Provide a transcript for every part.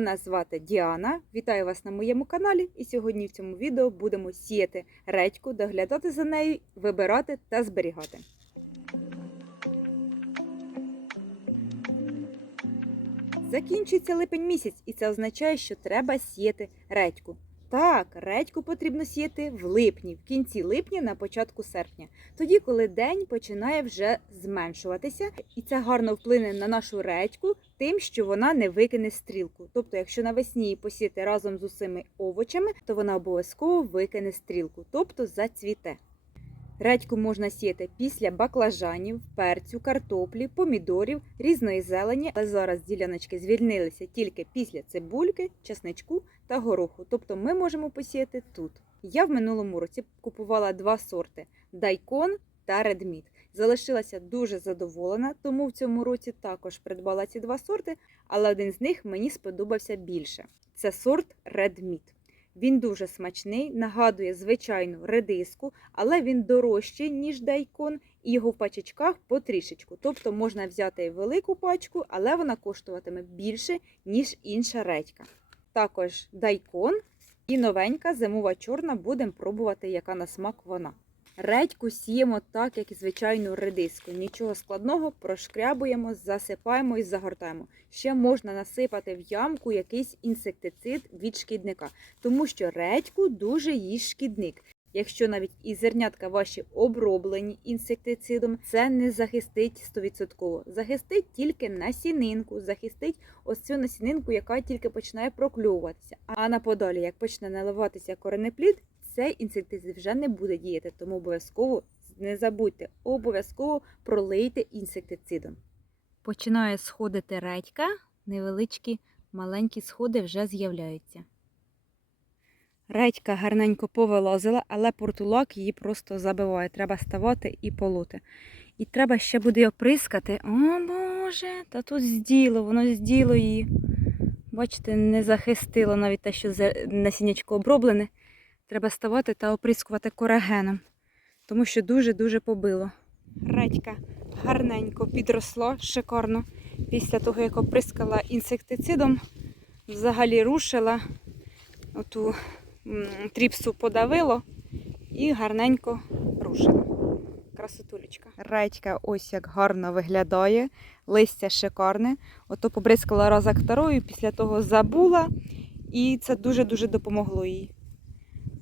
Мене звати Діана. Вітаю вас на моєму каналі. І сьогодні в цьому відео будемо сіяти редьку, доглядати за нею, вибирати та зберігати. Закінчується липень місяць, і це означає, що треба сіяти редьку. Так, редьку потрібно сіяти в липні, в кінці липня, на початку серпня, тоді, коли день починає вже зменшуватися, і це гарно вплине на нашу редьку, тим, що вона не викине стрілку. Тобто, якщо навесні її посіяти разом з усіми овочами, то вона обов'язково викине стрілку, тобто зацвіте. Редьку можна сіяти після баклажанів, перцю, картоплі, помідорів, різної зелені, але зараз діляночки звільнилися тільки після цибульки, чесничку та гороху. Тобто ми можемо посіяти тут. Я в минулому році купувала два сорти дайкон та редміт. Залишилася дуже задоволена, тому в цьому році також придбала ці два сорти, але один з них мені сподобався більше. Це сорт редміт. Він дуже смачний, нагадує звичайну редиску, але він дорожчий, ніж дайкон, і його в пачечках потрішечку. Тобто можна взяти велику пачку, але вона коштуватиме більше, ніж інша редька. Також дайкон і новенька зимова чорна будемо пробувати, яка на смак вона. Редьку сіємо так, як і звичайну редиску. Нічого складного, прошкрябуємо, засипаємо і загортаємо. Ще можна насипати в ямку якийсь інсектицид від шкідника, тому що редьку дуже їсть шкідник. Якщо навіть і зернятка ваші оброблені інсектицидом, це не захистить 100%. Захистить тільки насінинку, захистить ось цю насінинку, яка тільки починає прокльовуватися. А на подолі, як почне наливатися коренеплід, цей інсектицид вже не буде діяти, тому обов'язково не забудьте, обов'язково пролийте інсектицидом. Починає сходити редька, невеличкі маленькі сходи вже з'являються. Редька гарненько повилазила, але портулак її просто забиває. Треба ставати і полоти. І треба ще буде оприскати. О Боже, та тут зділо, воно зділо її. Бачите, не захистило навіть те, що насіннячко оброблене. Треба ставати та оприскувати корагеном, тому що дуже-дуже побило. Редька гарненько підросла, шикарно. Після того, як оприскала інсектицидом, взагалі рушила, оту тріпсу подавило і гарненько рушила. Красотулечка. Редька ось як гарно виглядає, листя шикарне. Ото побризкала разок второю, після того забула, і це дуже-дуже допомогло їй.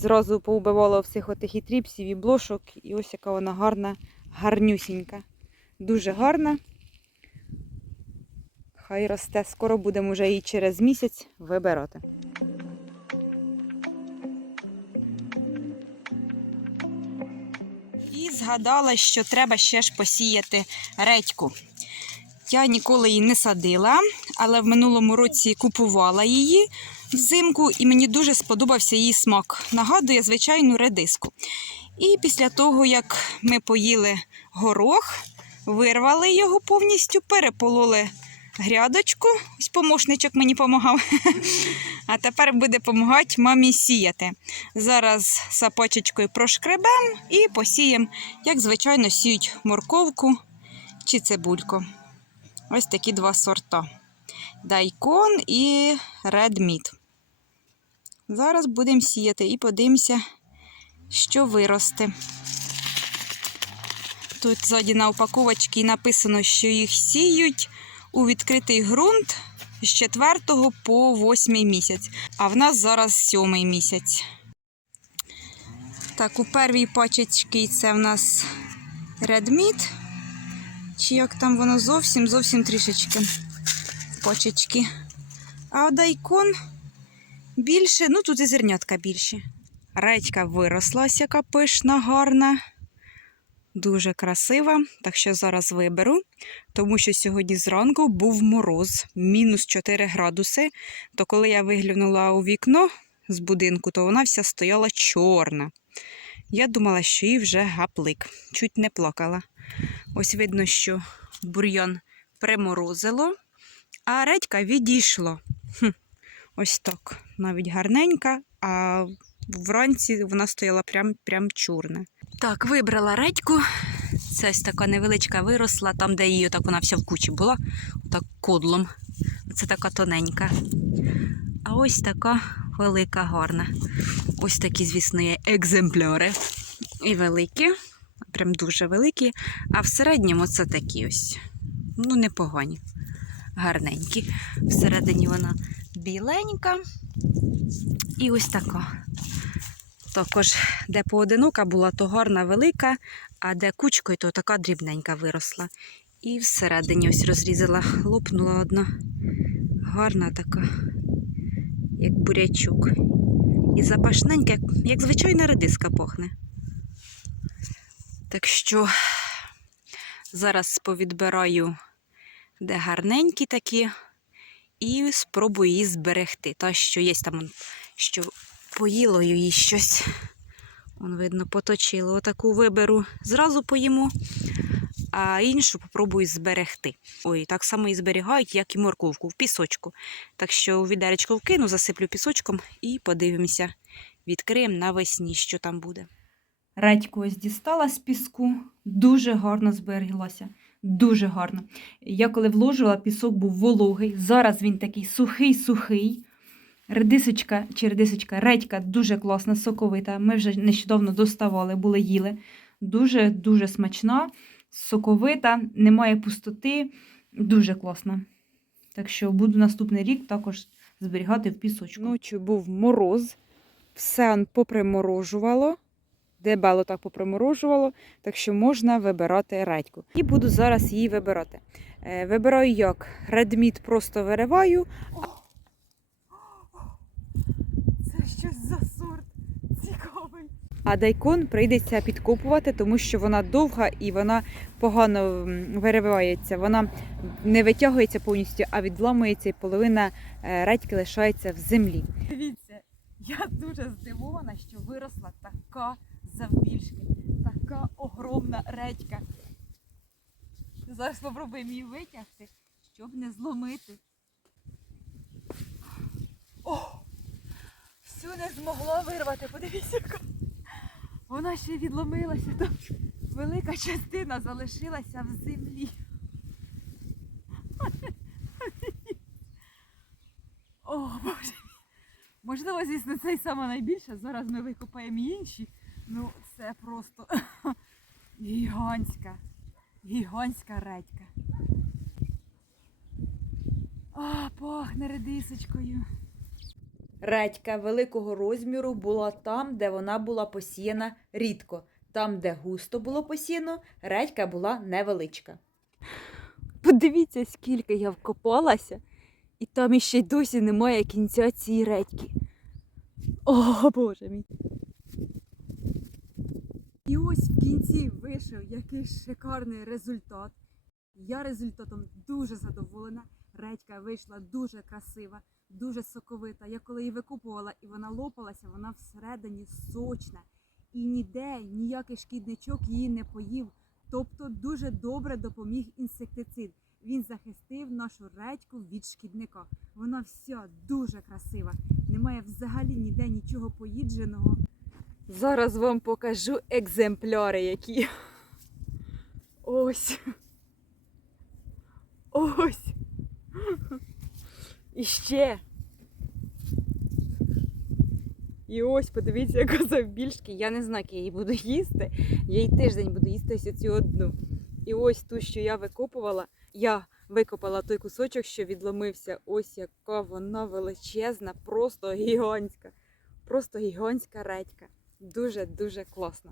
Зразу поубивала всіх отих і тріпсів, і блошок, і ось яка вона гарна, гарнюсінька. Дуже гарна. Хай росте, скоро будемо вже її через місяць вибирати. І згадала, що треба ще ж посіяти редьку. Я ніколи її не садила, але в минулому році купувала її взимку, і мені дуже сподобався її смак. Нагадує звичайну редиску. І після того, як ми поїли горох, вирвали його повністю, перепололи грядочку. Ось помощничок мені допомагав. А тепер буде допомагати мамі сіяти. Зараз сапочечкою прошкребемо і посіємо, як звичайно сіють морковку чи цибульку. Ось такі два сорта. Дайкон і редміт. Зараз будемо сіяти і подивимося, що виросте. Тут ззаді на упаковочці написано, що їх сіють у відкритий ґрунт з 4 по 8 місяць. А в нас зараз 7 місяць. Так, у первій пачечці це в нас редміт. Чи як там воно зовсім, зовсім трішечки почечки. А дайкон більше, ну тут і зернятка більше. Редька виросла, яка пишна, гарна. Дуже красива. Так що зараз виберу, тому що сьогодні зранку був мороз, мінус 4 градуси. То коли я виглянула у вікно з будинку, то вона вся стояла чорна. Я думала, що їй вже гаплик, чуть не плакала. Ось видно, що бур'ян приморозило, а редька відійшло. Хм. Ось так. Навіть гарненька, а вранці вона стояла прям, прям чорна. Так, вибрала редьку. Це ось така невеличка виросла, там, де її так вона вся в кучі була, так кодлом Це така тоненька. А ось така велика, гарна. Ось такі, звісно, є екземпляри. І великі, прям дуже великі. А в середньому це такі ось. Ну, непогані, гарненькі. Всередині вона біленька. І ось така. Також, де поодинока була, то гарна велика, а де кучкою, то така дрібненька виросла. І всередині ось розрізала, лопнула одна. Гарна така, як бурячок. І запашненька, як, як звичайна редиска пахне. Так що зараз повідбираю, де гарненькі такі, і спробую її зберегти. Та, що є там, що поїло її щось. Вон, видно, поточило. Отаку виберу, зразу поїмо, а іншу попробую зберегти. Ой, так само і зберігають, як і морковку в пісочку. Так що у відеречко вкину, засиплю пісочком і подивимося. Відкриємо навесні, що там буде. Редьку ось дістала з піску, дуже гарно збереглася. Дуже гарно. Я коли вложила, пісок був вологий. Зараз він такий сухий-сухий. Редисочка чи редисочка, редька дуже класна, соковита. Ми вже нещодавно доставали, були їли. Дуже-дуже смачна, соковита, немає пустоти, дуже класна. Так що буду наступний рік також зберігати в пісочку. Ночі був мороз, все поприморожувало. Дебело так поприморожувало, так що можна вибирати редьку. І буду зараз її вибирати. Е, Вибираю як? Редміт просто вириваю. Це щось за сорт цікавий. А дайкон прийдеться підкопувати, тому що вона довга і вона погано виривається. Вона не витягується повністю, а відламується, і половина е, редьки лишається в землі. Дивіться, я дуже здивована, що виросла така завбільшки, така огромна редька. Зараз спробуємо її витягти, щоб не зломити. О! Всю не змогла вирвати, подивіться, яка. Вона ще й відломилася, там велика частина залишилася в землі. О, Боже. Можливо, звісно, це і саме найбільше. Зараз ми викопаємо інші. Ну, це просто гігантська, гігантська редька. А, пахне редисочкою. Редька великого розміру була там, де вона була посіяна рідко. Там, де густо було посіяно, редька була невеличка. Подивіться, скільки я вкопалася, і там іще й досі немає кінця цієї редьки. О, Боже мій. І ось в кінці вийшов який шикарний результат. Я результатом дуже задоволена. Редька вийшла дуже красива, дуже соковита. Я коли її викупувала і вона лопалася, вона всередині сочна. І ніде ніякий шкідничок її не поїв. Тобто дуже добре допоміг інсектицид. Він захистив нашу редьку від шкідника. Вона вся дуже красива. Немає взагалі ніде нічого поїдженого. Зараз вам покажу екземпляри, які. Ось. Ось. І ще. І ось, подивіться, яка завбільшки. Я не знаю, як я її буду їсти. Я її тиждень буду їсти ось цю одну. І ось ту, що я викопувала, я викопала той кусочок, що відломився. Ось яка вона величезна, просто гігантська. Просто гігантська редька. Дуже-дуже класна.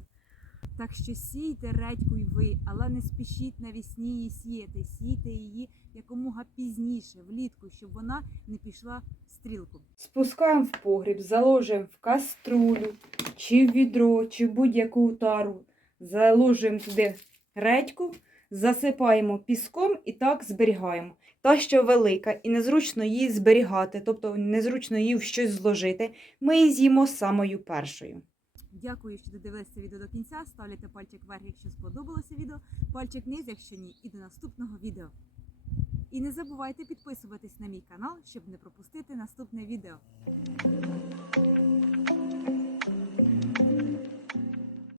Так що сійте редьку й ви, але не спішіть навісні її сіяти. Сійте її якомога пізніше, влітку, щоб вона не пішла в стрілку. Спускаємо в погріб, заложимо в каструлю, чи в відро, чи в будь-яку тару. Заложимо туди редьку, засипаємо піском і так зберігаємо. Та, що велика, і незручно її зберігати, тобто незручно її в щось зложити, ми її з'їмо самою першою. Дякую, що додивилися відео до кінця. Ставляйте пальчик вверх, якщо сподобалося відео, пальчик вниз, якщо ні, і до наступного відео. І не забувайте підписуватись на мій канал, щоб не пропустити наступне відео.